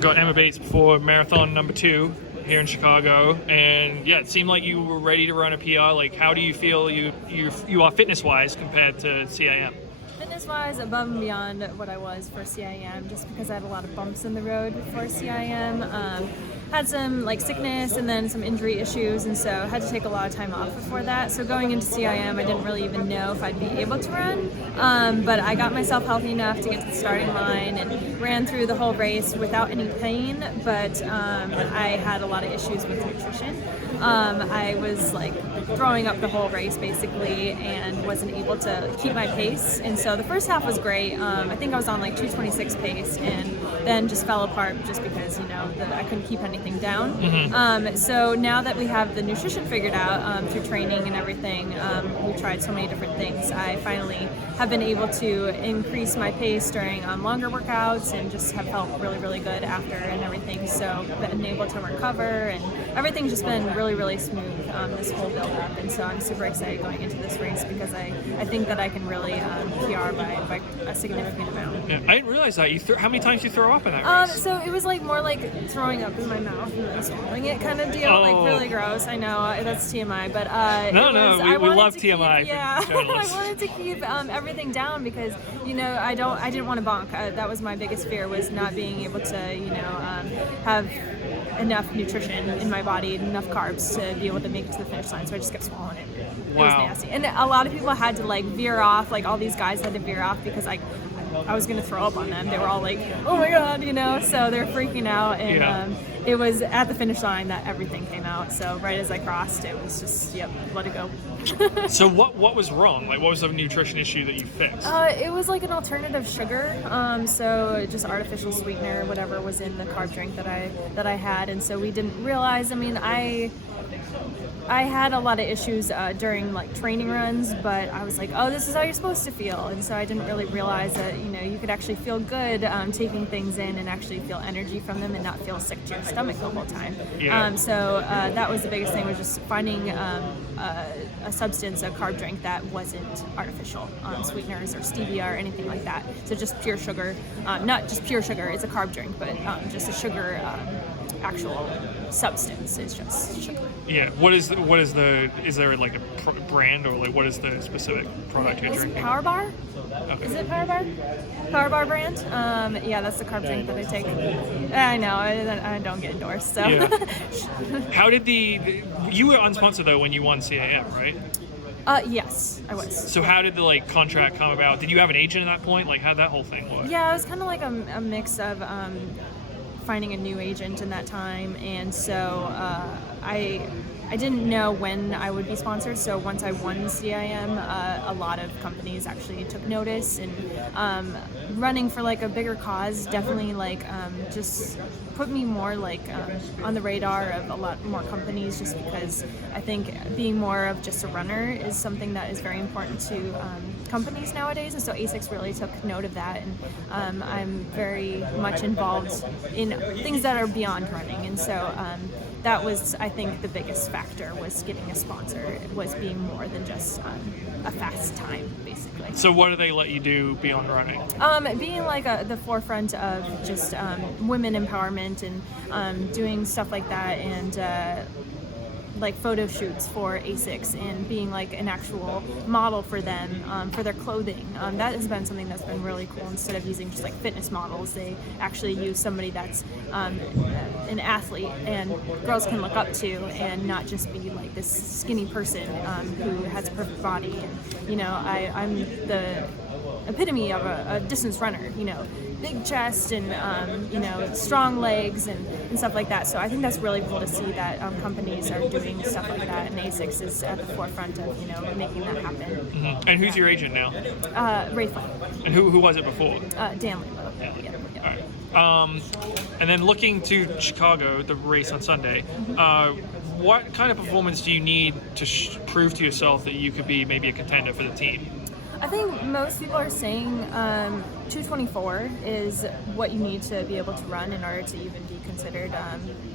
got Emma Bates before marathon number 2 here in Chicago, and yeah, it seemed like you were ready to run a PR. Like, how do you feel you are fitness-wise compared to CIM? Fitness-wise, above and beyond what I was for CIM, just because I had a lot of bumps in the road for CIM. Had some sickness and then some injury issues, and so had to take a lot of time off before that. So going into CIM, I didn't really even know if I'd be able to run, but I got myself healthy enough to get to the starting line and ran through the whole race without any pain, but I had a lot of issues with nutrition. I was throwing up the whole race basically and wasn't able to keep my pace, and so the first half was great. I think I was on 2:26 pace, and then just fell apart just because I couldn't keep anything down. Mm-hmm. So now that we have the nutrition figured out through training and everything, we tried so many different things. I finally have been able to increase my pace during longer workouts and just have felt really, really good after and everything. So been able to recover, and everything's just been really, really smooth this whole build up. And so I'm super excited going into this race because I think that I can really PR by a significant amount. Yeah, I didn't realize that. How many times you throw up in that race? So it was more throwing up in my mouth and then swallowing it kind of deal. Really gross. I know that's TMI, but we love TMI. Yeah, I wanted to keep everything down because I didn't want to bonk. That was my biggest fear, was not being able to have enough nutrition in my body, enough carbs to be able to make it to the finish line. So I just kept swallowing it. Wow. It was nasty, and a lot of people had to veer off. All these guys had to veer off because I was going to throw up on them. They were all oh my god, so they're freaking out, and it was at the finish line that everything came out. So right as I crossed, it was just let it go. So what was wrong? What was the nutrition issue that you fixed? It was an alternative sugar, so just artificial sweetener, whatever was in the carb drink that I had, and so we didn't realize. I had a lot of issues during training runs, but I was oh, this is how you're supposed to feel, and so I didn't really realize that you could actually feel good taking things in and actually feel energy from them and not feel sick to your stomach the whole time. Yeah. So that was the biggest thing, was just finding a substance, a carb drink that wasn't artificial sweeteners or stevia or anything like that. So just pure sugar, not just pure sugar. It's a carb drink, but just a sugar actual substance. It's just sugar. Yeah. Is there a brand, or what is the specific product you're drinking? Is it Power Bar? Okay. Is it Power Bar? Power Bar brand? Yeah, that's the carb drink that I take. I know, I don't get endorsed, so. Yeah. How did you were unsponsored though when you won CIM, right? Yes, I was. So how did the contract come about? Did you have an agent at that point? How'd that whole thing work? Yeah, it was kind of a mix of finding a new agent in that time, and so I didn't know when I would be sponsored, so once I won CIM, a lot of companies actually took notice, and running for a bigger cause definitely just put me more on the radar of a lot more companies, just because I think being more of just a runner is something that is very important to companies nowadays, and so ASICS really took note of that, and I'm very much involved in things that are beyond running, and so that was, I think, the biggest factor, was getting a sponsor, was being more than just a fast time, basically. So what do they let you do beyond running? Being the forefront of just women empowerment and doing stuff like that, and photo shoots for ASICS, and being an actual model for them, for their clothing. That has been something that's been really cool. Instead of using just fitness models, they actually use somebody that's an athlete and girls can look up to, and not just be this skinny person who has a perfect body. And I'm the epitome of a distance runner, big chest and strong legs and stuff like that. So I think that's really cool to see that companies are doing stuff like that, and ASICS is at the forefront of making that happen. Mm-hmm. And who's your agent now? Ray Flynn. And who was it before? Dan Limbo. Yeah. All right. And then looking to Chicago, the race on Sunday, what kind of performance do you need to prove to yourself that you could be maybe a contender for the team? I think most people are saying 224 is what you need to be able to run in order to even be considered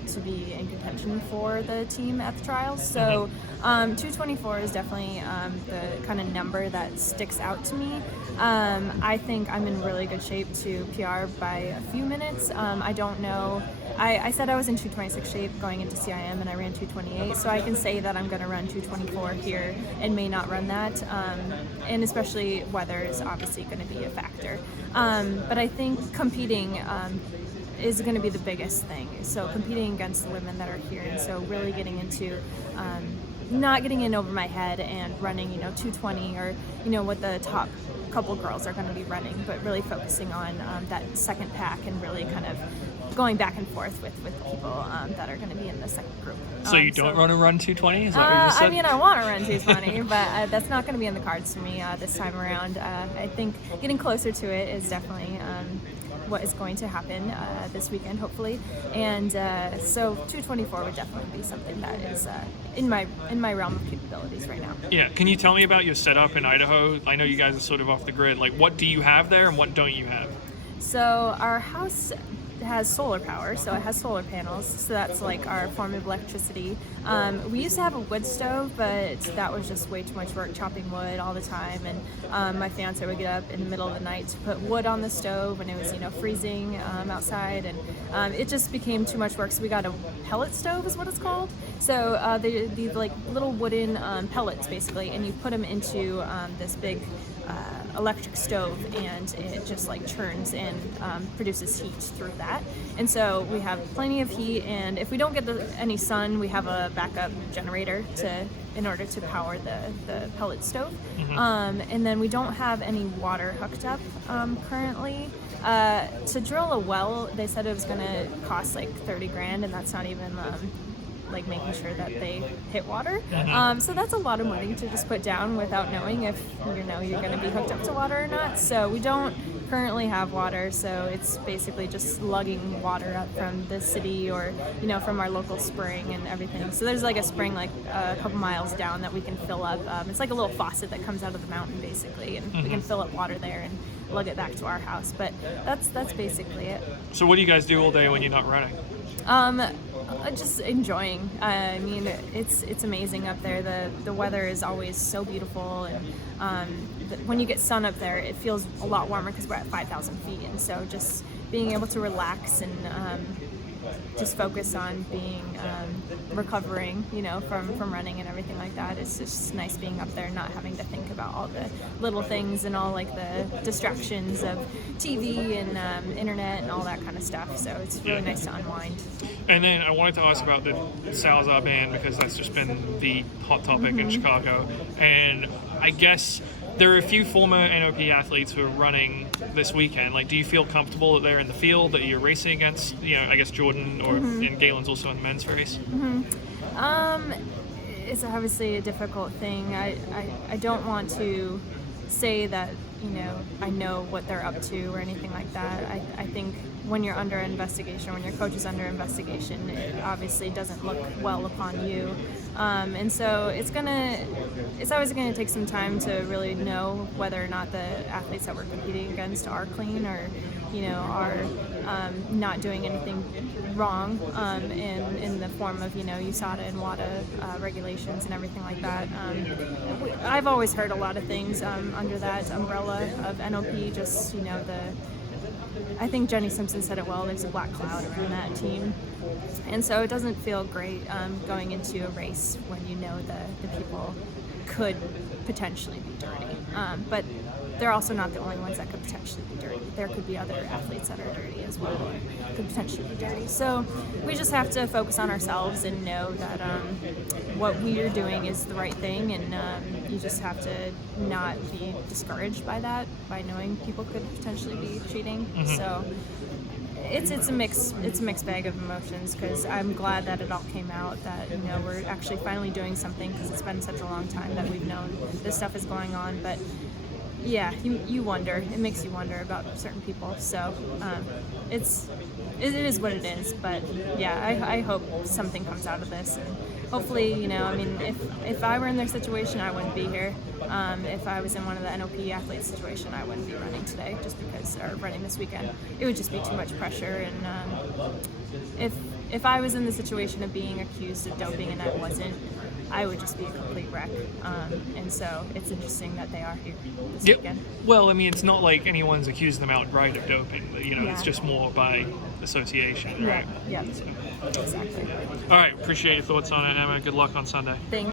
to be in contention for the team at the trials. So 224 is definitely the kind of number that sticks out to me. I think I'm in really good shape to PR by a few minutes. I don't know. I said I was in 226 shape going into CIM, and I ran 228, so I can say that I'm going to run 224 here and may not run that, and especially weather is obviously going to be a factor. But I think competing is going to be the biggest thing. So competing against the women that are here, and so really getting into not getting in over my head and running, 220 or, what the top couple girls are going to be running, but really focusing on that second pack and really kind of going back and forth with people that are going to be in the second group. So you don't want to run 220? Is that what you just said? I mean, I want to run 220, but that's not going to be in the cards for me this time around. I think getting closer to it is definitely what is going to happen this weekend, hopefully. And so 224 would definitely be something that is in my realm of capabilities right now. Yeah. Can you tell me about your setup in Idaho? I know you guys are sort of off the grid. Like, what do you have there and what don't you have? So our house has solar power, so it has solar panels, so that's like our form of electricity. We used to have a wood stove, but that was just way too much work chopping wood all the time, and my fiance would get up in the middle of the night to put wood on the stove, and it was freezing outside, and it just became too much work, so we got a pellet stove is what it's called. So these like little wooden pellets basically, and you put them into this big electric stove, and it just like churns and produces heat through that. And so we have plenty of heat, and if we don't get any sun, we have a backup generator in order to power the pellet stove. And then we don't have any water hooked up currently. To drill a well, they said it was going to cost like 30 grand, and that's not even like making sure that they hit water. So that's a lot of money to just put down without knowing if you're going to be hooked up to water or not. So we don't currently have water, so it's basically just lugging water up from the city or from our local spring and everything. So there's like a spring like a couple miles down that we can fill up. It's like a little faucet that comes out of the mountain basically, and we can fill up water there and lug it back to our house. But that's basically it. So what do you guys do all day when you're not running? Just enjoying. I mean, it's amazing up there. The weather is always so beautiful, and when you get sun up there, it feels a lot warmer because we're at 5,000 feet, and so just being able to relax and just focus on being recovering, from running and everything like that. It's just nice being up there, not having to think about all the little things and all like the distractions of TV and internet and all that kind of stuff. So it's really nice to unwind. And then I wanted to ask about the Salazar ban, because that's just been the hot topic in Chicago. And I guess there are a few former NOP athletes who are running this weekend. Like, do you feel comfortable that they're in the field, that you're racing against, I guess Jordan and Galen's also in the men's race? It's obviously a difficult thing. I don't want to say that, I know what they're up to or anything like that. I think when you're under investigation, when your coach is under investigation, it obviously doesn't look well upon you. And so it's always going to take some time to really know whether or not the athletes that we're competing against are clean or, are not doing anything wrong in the form of, USADA and WADA regulations and everything like that. I've always heard a lot of things under that umbrella of NOP, just, I think Jenny Simpson said it well, there's a black cloud around that team. And so it doesn't feel great going into a race when you know the people could potentially be dirty. But they're also not the only ones that could potentially be dirty. There could be other athletes that are dirty as well, or could potentially be dirty. So we just have to focus on ourselves and know that what we are doing is the right thing, and you just have to not be discouraged by that, by knowing people could potentially be cheating. So it's a mixed bag of emotions, because I'm glad that it all came out, that we're actually finally doing something, because it's been such a long time that we've known this stuff is going on. But yeah, you wonder. It makes you wonder about certain people. So it's it is what it is. But yeah, I hope something comes out of this, and hopefully, I mean, if I were in their situation, I wouldn't be here. If I was in one of the NOP athletes' situation, I wouldn't be running today, or running this weekend. It would just be too much pressure, and if I was in the situation of being accused of doping and I wasn't, I would just be a complete wreck. And so it's interesting that they are here this weekend. Well, I mean, it's not like anyone's accusing them outright of doping. It's just more by association, right? Yeah, exactly. All right, appreciate your thoughts on it, Emma. Good luck on Sunday. Thank